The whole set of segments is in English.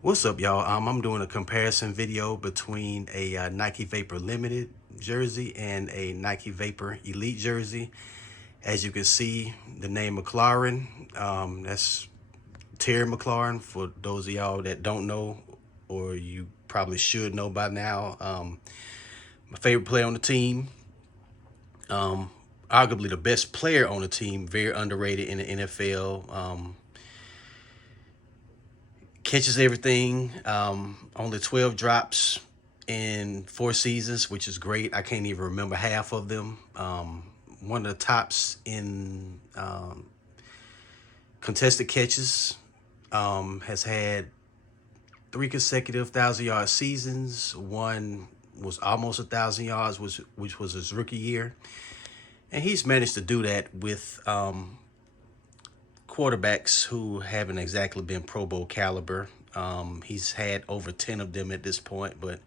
What's up, y'all? I'm doing a comparison video between a Nike Vapor Limited jersey and a Nike Vapor Elite jersey. As you can see, the name McLaurin, that's Terry McLaurin, for those of y'all that don't know, or you probably should know by now. My favorite player on the team, arguably the best player on the team, very underrated in the NFL. Catches everything. Only 12 drops in 4 seasons, which is great. I can't even remember half of them. One of the tops in contested catches. Has had 3 consecutive 1,000-yard seasons. One was almost 1,000 yards, which was his rookie year, and he's managed to do that with quarterbacks who haven't exactly been Pro Bowl caliber. He's had over 10 of them at this point, but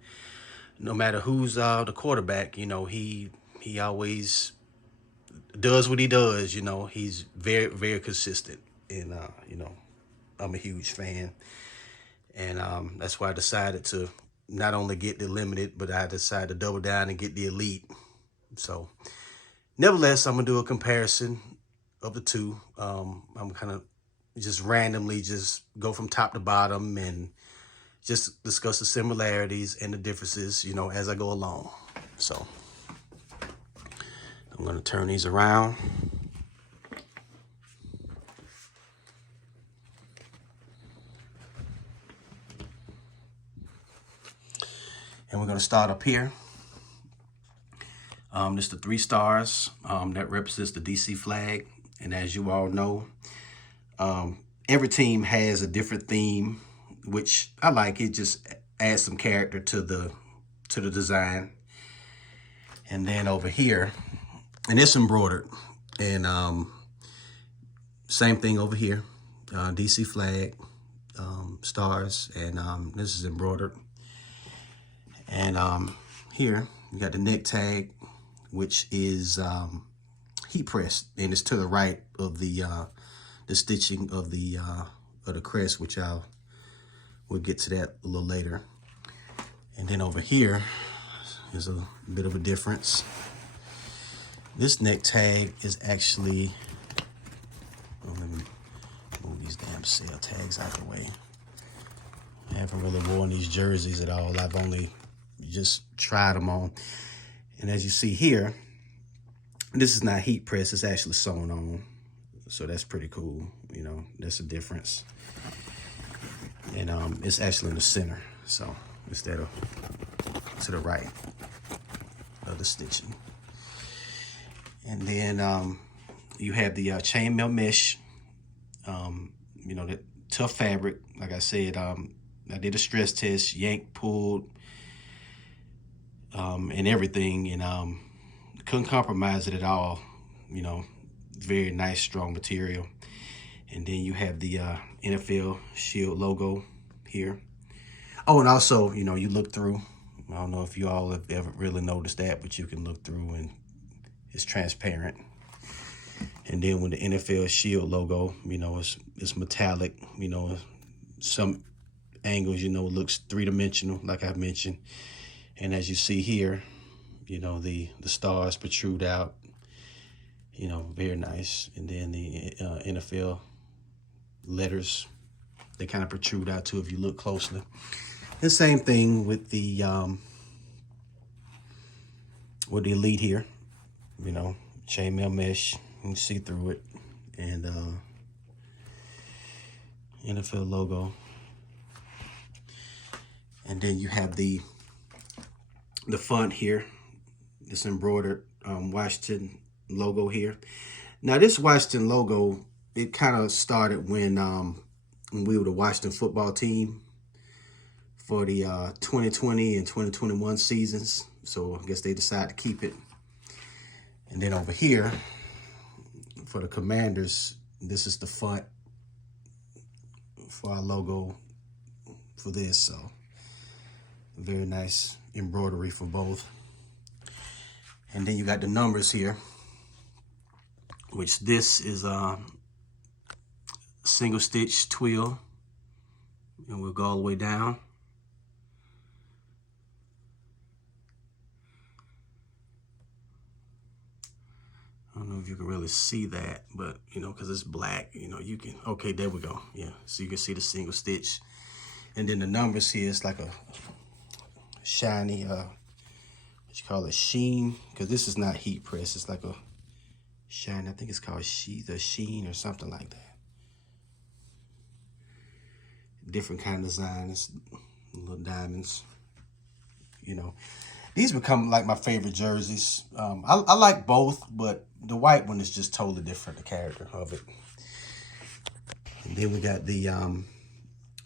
no matter who's the quarterback, he always does what he does. He's very, very consistent, and I'm a huge fan, and that's why I decided to not only get the limited, but I decided to double down and get the elite. So, nevertheless, I'm gonna do a comparison of the two. I'm kind of just randomly just go from top to bottom and just discuss the similarities and the differences, as I go along. So I'm going to turn these around. And we're going to start up here. This is the 3 stars that represents the DC flag. And as you all know, every team has a different theme, which I like. It just adds some character to the design. And then over here, and it's embroidered, and same thing over here, DC flag, stars, and this is embroidered. And here you got the neck tag, which is heat pressed, and it's to the right of the stitching of the crest, which we'll get to that a little later. And then over here is a bit of a difference. This neck tag is actually, let me move these damn sale tags out of the way. I haven't really worn these jerseys at all. I've only just tried them on. And as you see here, this is not heat press, it's actually sewn on. So that's pretty cool. That's a difference. And it's actually in the center. So instead of to the right of the stitching. And then you have the chainmaille mesh, the tough fabric. Like I said, I did a stress test, yanked, pulled, and everything, and couldn't compromise it at all. Very nice, strong material. And then you have the NFL Shield logo here. Oh, and also, you look through. I don't know if you all have ever really noticed that, but you can look through and it's transparent. And then with the NFL Shield logo, it's metallic. Some angles, it looks 3-dimensional, like I mentioned. And as you see here, the stars protrude out. Very nice. And then the NFL letters, they kind of protrude out too if you look closely. The same thing with the elite here. Chainmaille mesh, you can see through it, and NFL logo. And then you have the font here, this embroidered Washington logo here. Now this Washington logo, it kind of started when we were the Washington football team for the 2020 and 2021 seasons. So I guess they decided to keep it. And then over here, for the Commanders, this is the font for our logo for this. So very nice embroidery for both. And then you got the numbers here, which this is a single stitch twill. And we'll go all the way down. I don't know if you can really see that, but you know, because it's black, you know, you can, okay, there we go. Yeah, so you can see the single stitch. And then the numbers here is like a shiny, what you call it, sheen, because this is not heat press. It's like a shine. I think it's called sheen or something like that. Different kind of designs, little diamonds. You know, these become like my favorite jerseys. I like both, but the white one is just totally different, the character of it. And then we got the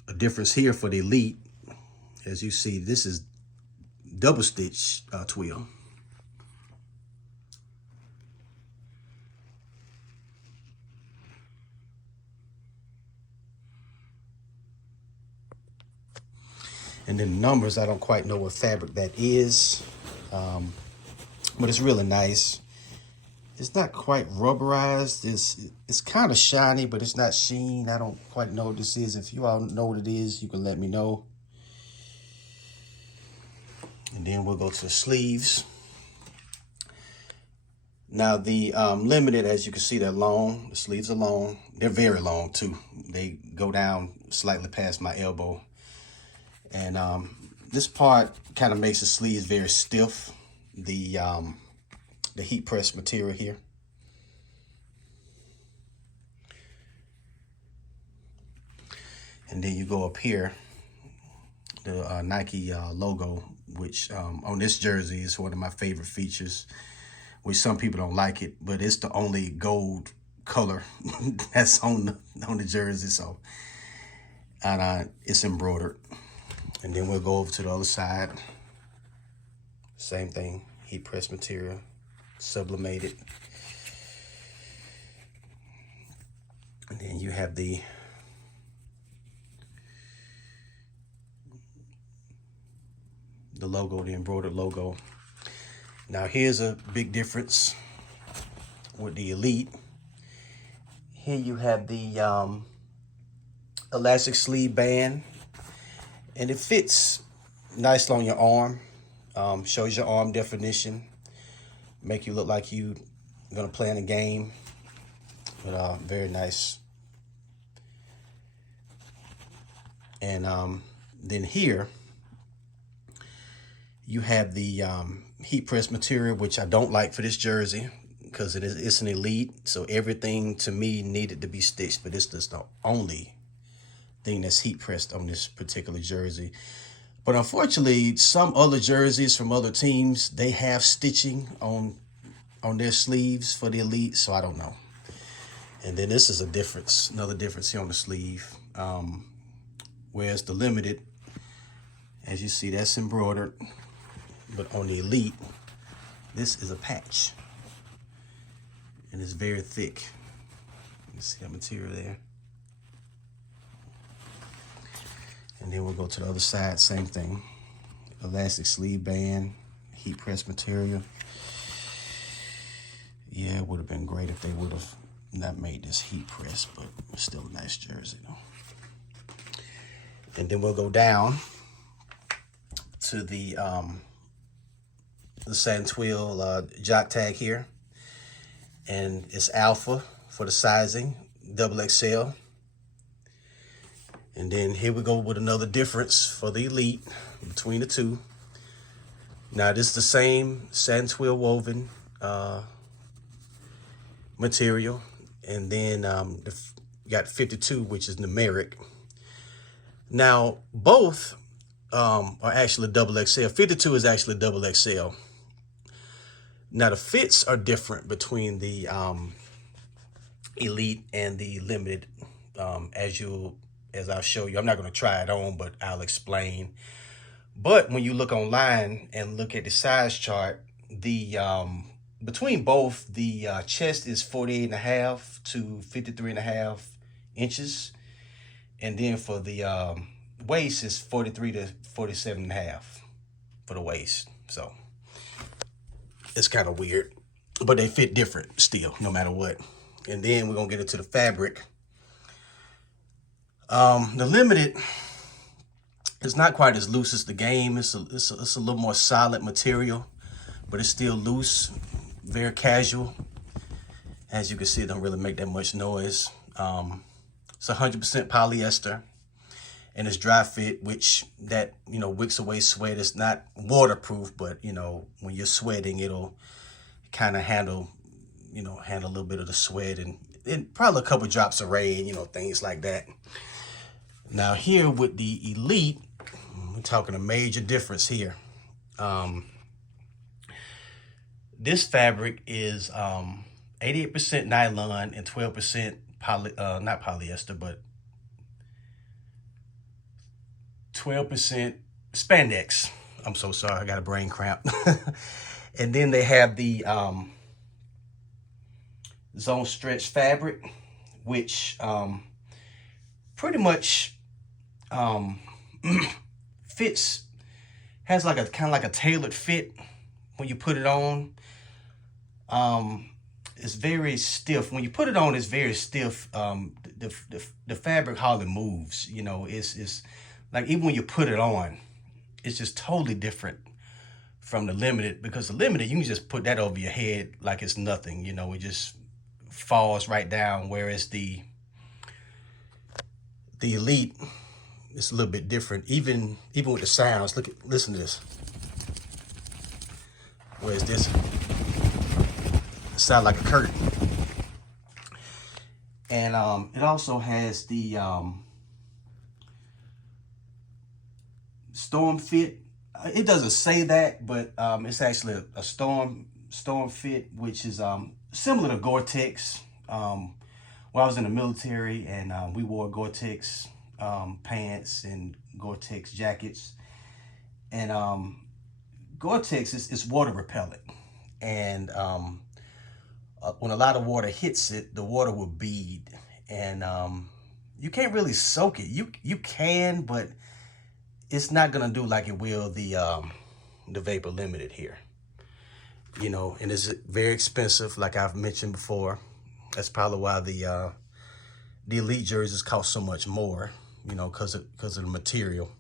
a difference here for the Elite. As you see, this is double stitch twill. And then the numbers, I don't quite know what fabric that is, but it's really nice. It's not quite rubberized. It's kind of shiny, but it's not sheen. I don't quite know what this is. If you all know what it is, you can let me know. And then we'll go to the sleeves. Now the limited, as you can see, they're long. The sleeves are long. They're very long too. They go down slightly past my elbow. And this part kind of makes the sleeves very stiff. The heat press material here. And then you go up here, the Nike logo, which on this jersey is one of my favorite features, which some people don't like it, but it's the only gold color that's on the jersey. So, and it's embroidered. And then we'll go over to the other side. Same thing, heat press material, sublimated. And then you have the logo, the embroidered logo. Now here's a big difference with the Elite. Here you have the elastic sleeve band, and it fits nicely on your arm. Shows your arm definition, make you look like you're gonna play in a game. But very nice. And then here you have the heat press material, which I don't like for this jersey because it's an Elite, so everything to me needed to be stitched, but it's just the only thing that's heat pressed on this particular jersey. But unfortunately, some other jerseys from other teams, they have stitching on their sleeves for the Elite, so I don't know. And then this is a difference, another difference here on the sleeve. Whereas the limited, as you see, that's embroidered, but on the Elite, this is a patch, and it's very thick. You see that material there. And then we'll go to the other side, same thing. Elastic sleeve band, heat press material. Yeah, it would have been great if they would have not made this heat press, but it's still a nice jersey though. And then we'll go down to the Satin Twill Jock tag here. And it's alpha for the sizing, XXL. And then here we go with another difference for the Elite between the two. Now this is the same Satin Twill woven material. And then you got 52, which is numeric. Now both are actually XXL. 52 is actually XXL. Now the fits are different between the Elite and the limited, as I'll show you. I'm not going to try it on, but I'll explain. But when you look online and look at the size chart, the between both, the chest is 48.5 to 53.5 inches, and then for the waist is 43 to 47.5 for the waist. So it's kind of weird, but they fit different still, no matter what. And then we're gonna get into the fabric. The limited It's not quite as loose as the game. It's a little more solid material, but it's still loose, very casual. As you can see, it don't really make that much noise. It's 100% polyester, and it's dry fit, which that, you know, wicks away sweat. It's not waterproof, but, you know, when you're sweating, it'll kind of handle a little bit of the sweat, and probably a couple drops of rain, you know, things like that. Now here with the Elite, we're talking a major difference here. This fabric is 88% nylon and 12% not polyester, but 12% spandex. I'm so sorry, I got a brain cramp. And then they have the zone stretch fabric, which pretty much fits, has like a kind of like a tailored fit when you put it on. It's very stiff. When you put it on, it's very stiff. The fabric hardly moves. You know, it's like, even when you put it on, it's just totally different from the Limited, because the Limited, you can just put that over your head like it's nothing. You know, it just falls right down. Whereas the Elite, it's a little bit different. Even with the sounds. Listen to this. Whereas this sound like a curtain. And it also has the storm fit. It doesn't say that, but it's actually a storm fit, which is similar to Gore-Tex. When I was in the military, and we wore Gore-Tex pants and Gore-Tex jackets, and Gore-Tex is water repellent, and when a lot of water hits it, the water will bead, and you can't really soak it. You can, but it's not gonna do like it will the Vapor Limited here. You know, and it's very expensive, like I've mentioned before. That's probably why the Elite jerseys cost so much more, you know, because of the material.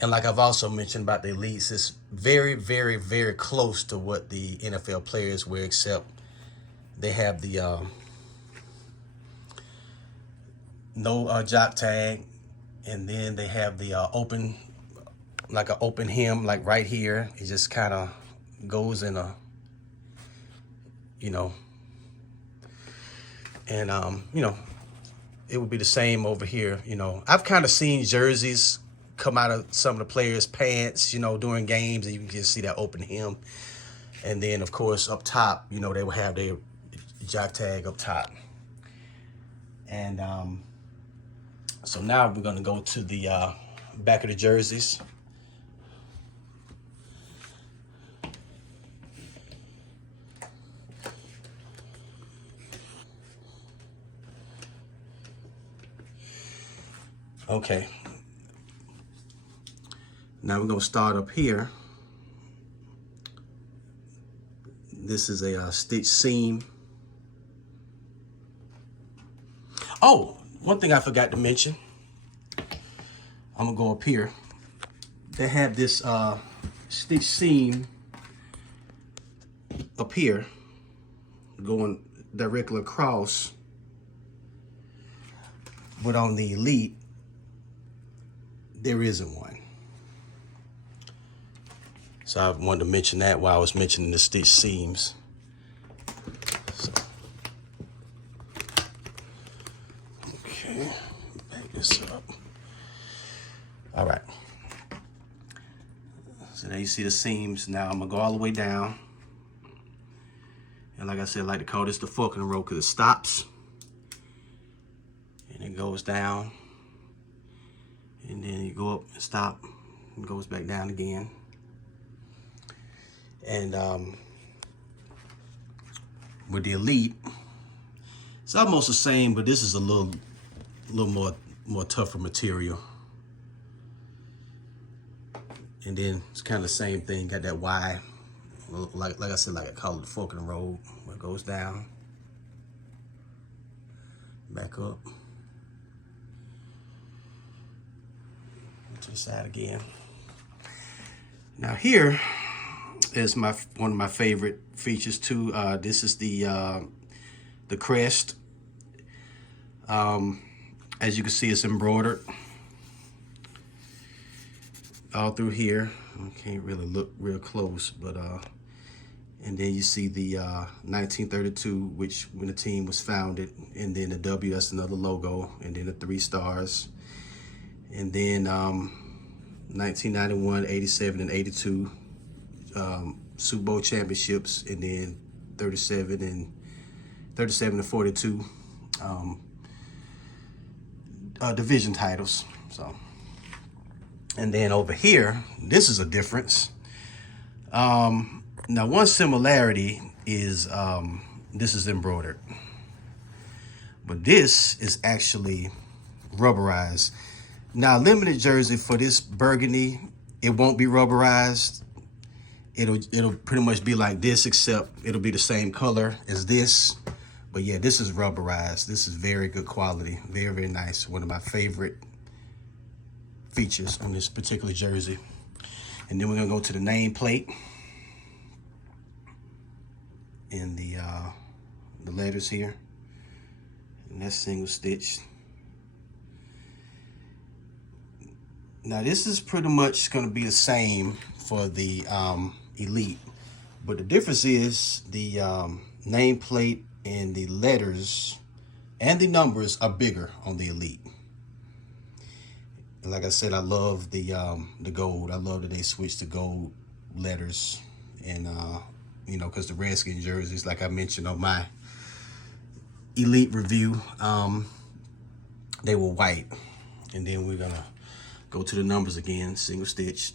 And like I've also mentioned about the Elites, it's very, very, very close to what the NFL players wear, except they have the no jock tag, and then they have the open, like an open hem, like right here. It just kind of goes in a, you know, and you know, it would be the same over here. You know, I've kind of seen jerseys come out of some of the players' pants, you know, during games, and you can just see that open hem. And then, of course, up top, you know, they will have their jock tag up top. And so now we're going to go to the back of the jerseys. Okay. Now we're going to start up here. This is a stitch seam. Oh, one thing I forgot to mention. I'm going to go up here. They have this stitch seam up here going directly across. But on the Elite, there isn't one. So I wanted to mention that while I was mentioning the stitch seams. So, okay, back this up. All right. So there you see the seams. Now I'm gonna go all the way down. And like I said, I like to call this the fork in the road because it stops. And it goes down. And then you go up and stop. And goes back down again. And with the Elite, it's almost the same, but this is a little more tougher material. And then it's kind of the same thing. Got that Y, like I said, like I call it the fork in the road, where it goes down, back up. to the side again. Now here is one of my favorite features too. This is the Crest. As you can see, it's embroidered all through here. I can't really look real close, but and then you see the 1932, which when the team was founded, and then the W, that's another logo, and then the 3 stars, and then 1991, 87, and 82 Super Bowl championships, and then 37 and 42 division titles. So, and then over here, this is a difference. Now, one similarity is this is embroidered, but this is actually rubberized. Now, limited jersey for this Burgundy, it won't be rubberized. It'll pretty much be like this, except it'll be the same color as this. But yeah, this is rubberized. This is very good quality, very, very nice. One of my favorite features on this particular jersey. And then we're gonna go to the nameplate and the letters here, and that's single stitched. Now this is pretty much going to be the same for the Elite, but the difference is the nameplate and the letters and the numbers are bigger on the Elite. And like I said, I love the gold. I love that they switched to gold letters, and you know, because the Redskin jerseys, like I mentioned on my Elite review, they were white. And then we're gonna go to the numbers again, single stitched,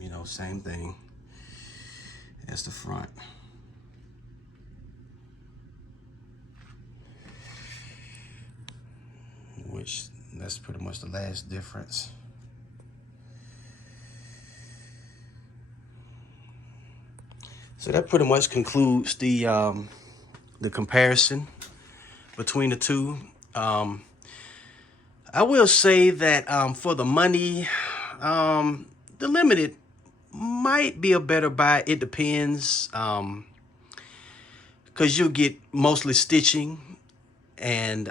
you know, same thing as the front. Which, that's pretty much the last difference. So that pretty much concludes the comparison between the two. I will say that for the money, the limited might be a better buy. It depends, because you'll get mostly stitching and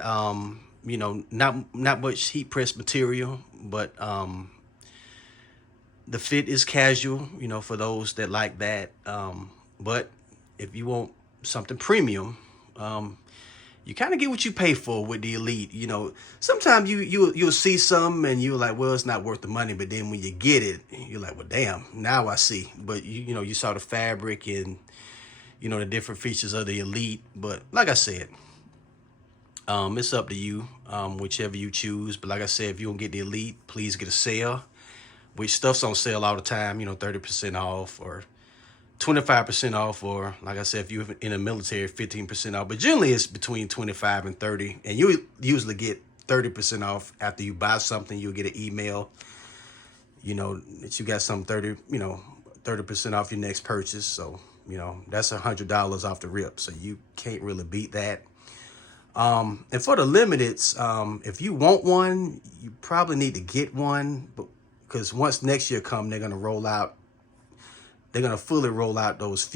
you know, not much heat press material, but the fit is casual, you know, for those that like that. But if you want something premium, you kind of get what you pay for with the Elite. You know, sometimes you'll see some and you're like, well, it's not worth the money. But then when you get it, you're like, well, damn, now I see. But you know, you saw the fabric and, you know, the different features of the Elite. But like I said, it's up to you, whichever you choose. But like I said, if you don't get the Elite, please get a sale, which stuff's on sale all the time, you know, 30% off or 25% off, or like I said, if you're in the military, 15% off. But generally it's between 25 and 30, and you usually get 30% off after you buy something. You'll get an email, you know, that you got some 30% off your next purchase. So, you know, that's $100 off the rip. So you can't really beat that. And for the limiteds, if you want one, you probably need to get one, because once next year comes, they're gonna fully roll out those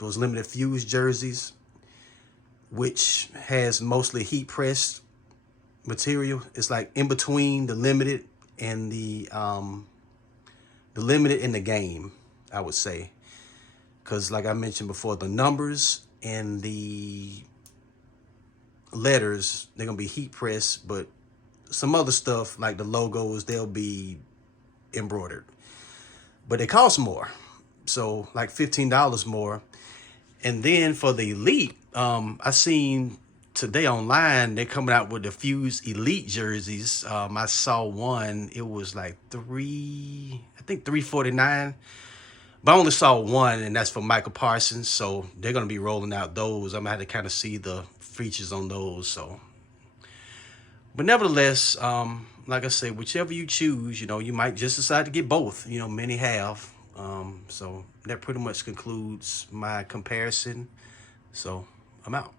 limited fuse jerseys, which has mostly heat pressed material. It's like in between the limited and the limited in the game, I would say, because like I mentioned before, the numbers and the letters, they're gonna be heat pressed, but some other stuff like the logos, they'll be embroidered, but they cost more. So like $15 more. And then for the Elite, I seen today online, they're coming out with the Fuse Elite jerseys. I saw one, it was like $349, but I only saw one, and that's for Michael Parsons. So they're gonna be rolling out those. I'm gonna have to kind of see the features on those. So, but nevertheless, like I say, whichever you choose, you know, you might just decide to get both. You know, many have. So that pretty much concludes my comparison. So I'm out.